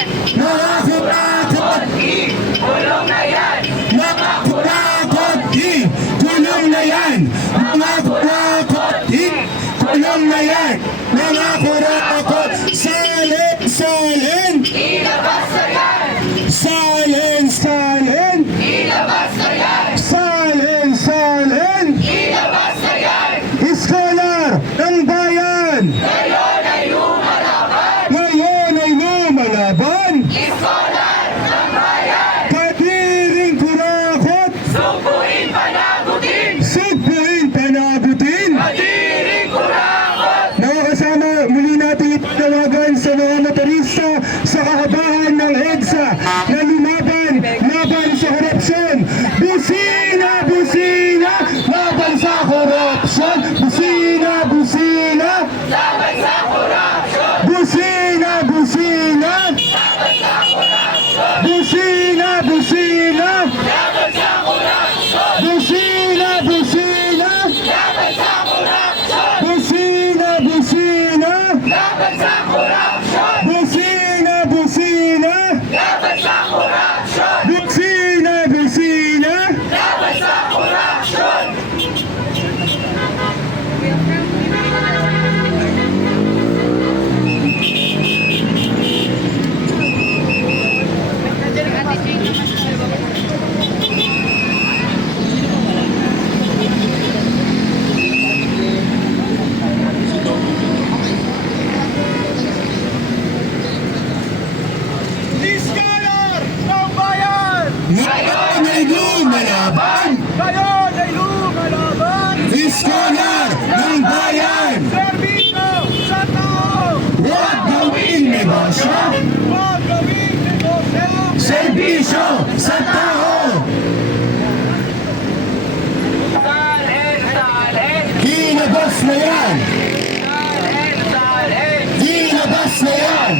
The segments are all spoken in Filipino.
Mga kurakot, Kulong na yan! mga kurakot, kulong na yan. Mga kurakot, kulong na yan. Mga kurakot, salin. Ilabas na yan! Salin. Ilabas na yan! Salin. Ilabas na yan! Iskolar ng bayan. Ngayon ay lumalaban! Ngayon ay lumalaban. Iskolar ng bayan! Kadiring kurakot, Sugpuin panagutin! panagutin. Kadiring kurakot! Mga kasama, muli natin ipanawagan sa mga motorista sa kahabahan ng EDSA na laban sa korupsyon. Busina, laban sa korupsyon. Busina. Laban sa korupsyon! Busina. Laban sa korupsyon! Busina. Laban sa korupsyon! Busina. Laban sa korupsyon! Busina. Laban sa korupsyon! Busina. Laban sa korupsyon! Busina. Laban sa korupsyon! Iskolar ng bayan! Ngayon ay lumalaban. Ngayon ay lumalaban! Iskolar ng bayan. Serbisyo sa tao! Huwag gawing negosyo. Huwag gawing negosyo! Serbisyo sa tao. Salin! Ilabas na yan. Salin! Ilabas na yan.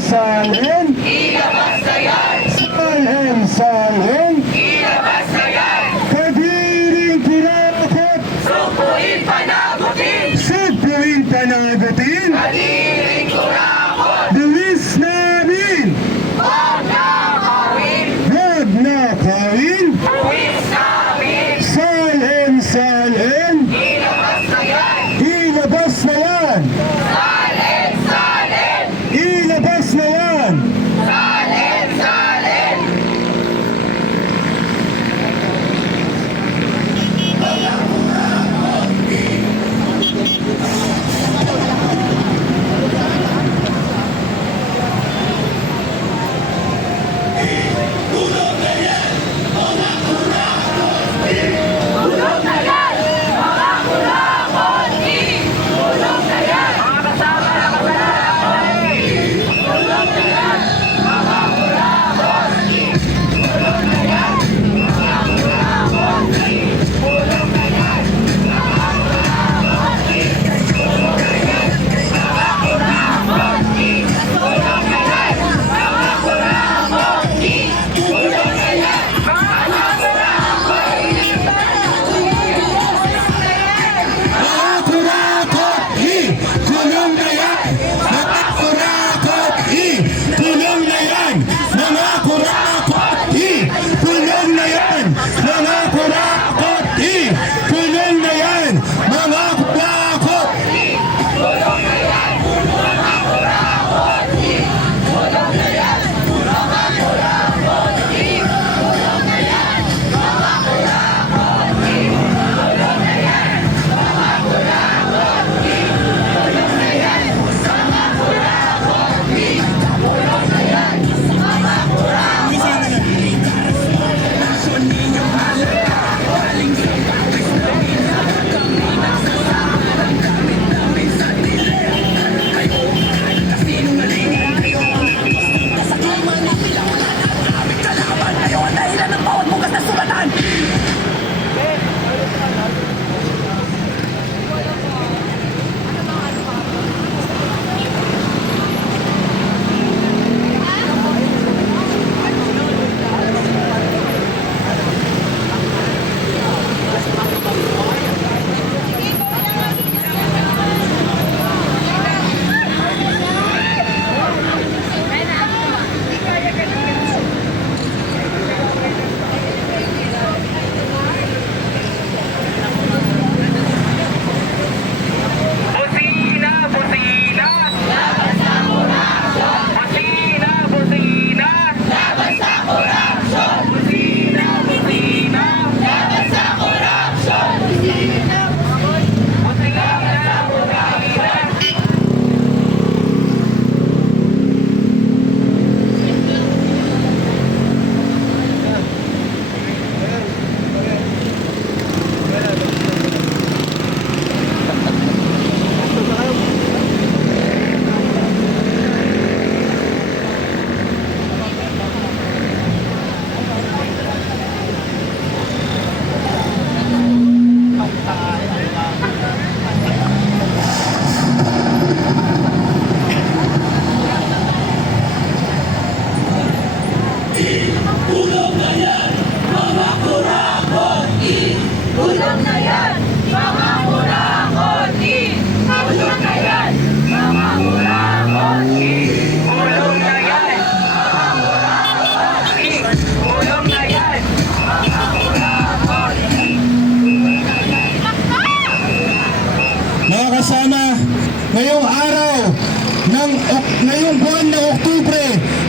Salin. Ilabas na yan! Salin. Ilabas na yan! Kadiring kurakot, Sugpuin panagutin! panagutin. Kadiring kurakot! Buwis namin. Huwag na kawin! Buwis namin! Salin. Ilabas na yan! Ilabas na yan. Salin! Ilabas na yan.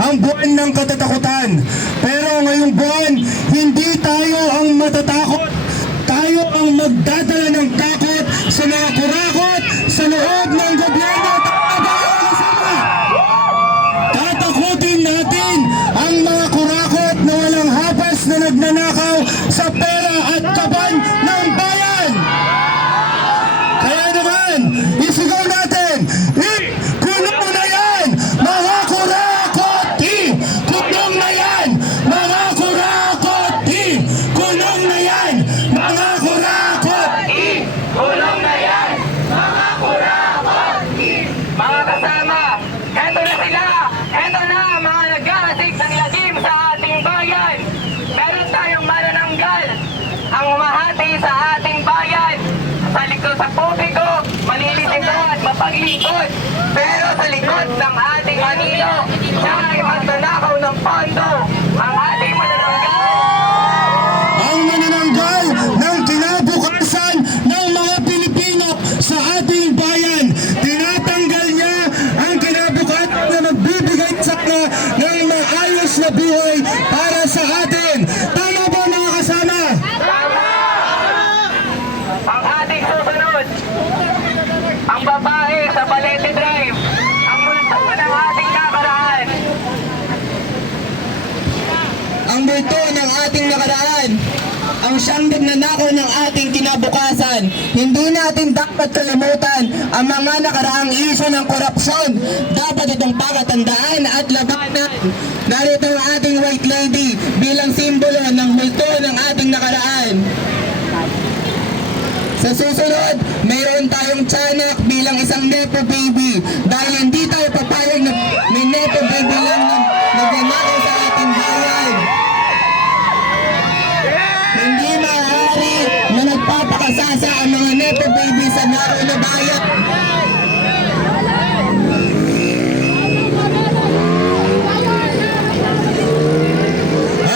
ang buwan ng katatakutan. Pero ngayong buwan, hindi tayo ang matatakot. Tayo ang magdadala ng takot sa mga kurakot sa loob ng gobyerno. Tatakutin natin ang mga kurakot na walang hapas na nagnanakaw sa pera at kaban ng bayan. Kaya naman, isigaw natin, kulong na yan, mga kurakot! Kulong na yan, mga kurakot! Kulong na yan, mga kurakot! Kulong na yan, mga kurakot! Mga kasama, heto na sila! Heto na ang mga nag-aasik ng lagim sa ating bayan! Meron tayong manananggal ang umahati sa ating bayan! Sa likod sa publiko, manilitin at mapaglingkod. Pero sa likod ng ating anino, siya ay magnanakaw ng pondo. Ang ating manananggal! Ang manananggal ng kinabukasan ng mga Pilipino sa ating bayan. Tinatanggal niya ang kinabukasan na magbibigay sa kanya ng maayos na buhay para sa atin. Tama ba mga kasama? Ang ating susunod, ang babae sa Balete Drive, ang multo ng ating nakaraan. Ang multo ng ating nakaraan, ang siyang nagnanakaw ng ating kinabukasan. Hindi natin dapat kalimutan ang mga nakaraang isyu ng korupsyon. Dapat itong palatandaan at labanan. Narito ang ating White Lady bilang simbolo ng multo ng ating nakaraan. Sa susunod, mayroon tayong tiyanak bilang isang Nepo baby dahil hindi tayo papayag na may Nepo baby lang na nagnanakaw sa ating bayan. Hindi maaari na nagpapakasasa ang mga Nepo baby sa naroon na bayan.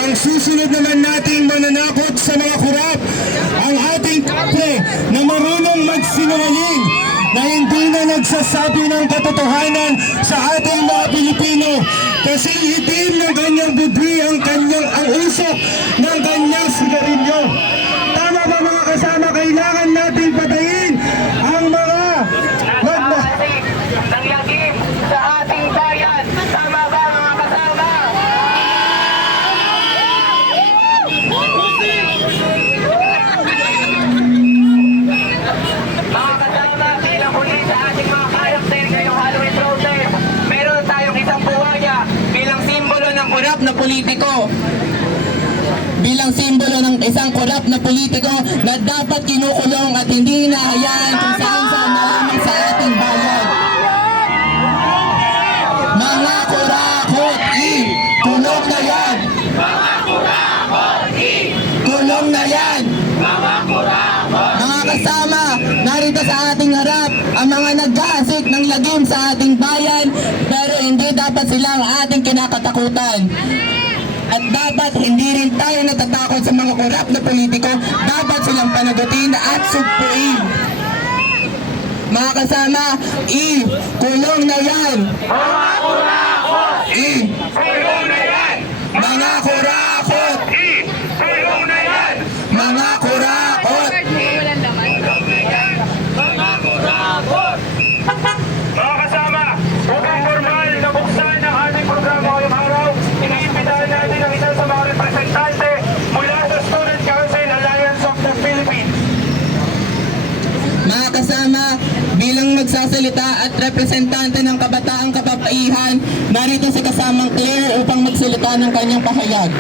Ang susunod naman nating mananakot sa mga kurap, ang ating kapre na marunong magsinungaling, na hindi na nagsasabi ng katotohanan sa ating mga Pilipino kasi itim ng kanyang bibig ang usok ng kanyang sigarilyo. Tama ba mga kasama? Kailangan nating patayin ang mga Nag-aasik ng lagim sa ating bayan. Tama ba mga kasama? Mga kasama, bilang huli sa ating mga karakter ngayong Halloween protest, meron tayong isang buwaya bilang simbolo ng kurap na politiko. Bilang simbolo ng isang korap na politiko na dapat kinukulong at hindi hinahayaan kung saan malamang sa ating bayan. Mga kurakot, kulong na yan! Kulong na yan! Mga kasama, narito sa ating harap ang mga nag-aasik ng lagim sa ating bayan pero hindi dapat sila ang ating kinakatakutan. At dapat hindi rin tayo natatakot sa mga korap na politiko, dapat silang panagutin at sugpuin. Mga kasama, kulong na yan! Mga kurakot! Kulong na yan! Mga kurakot! Kulong na yan! Mga kurakot! Mga kurakot! Mga kasama, upang formal na buksan ang ating programa ngayong araw, iniimbitahan natin ang isa sa mga representante mula sa Student Council Alliance of the Philippines. Mga kasama, bilang magsasalita at representante ng kabataang kapapaihan, narito si kasamang Claire upang magsalita ng kanyang pahayag.